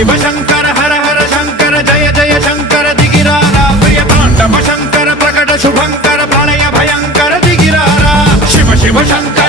शिव शंकर हर हर शंकर जय जय शंकर दिगिरारा प्रिय तांडव शंकर प्रकट शुभंकर प्रलय भयंकर दिगिरारा शिव शिव शंकर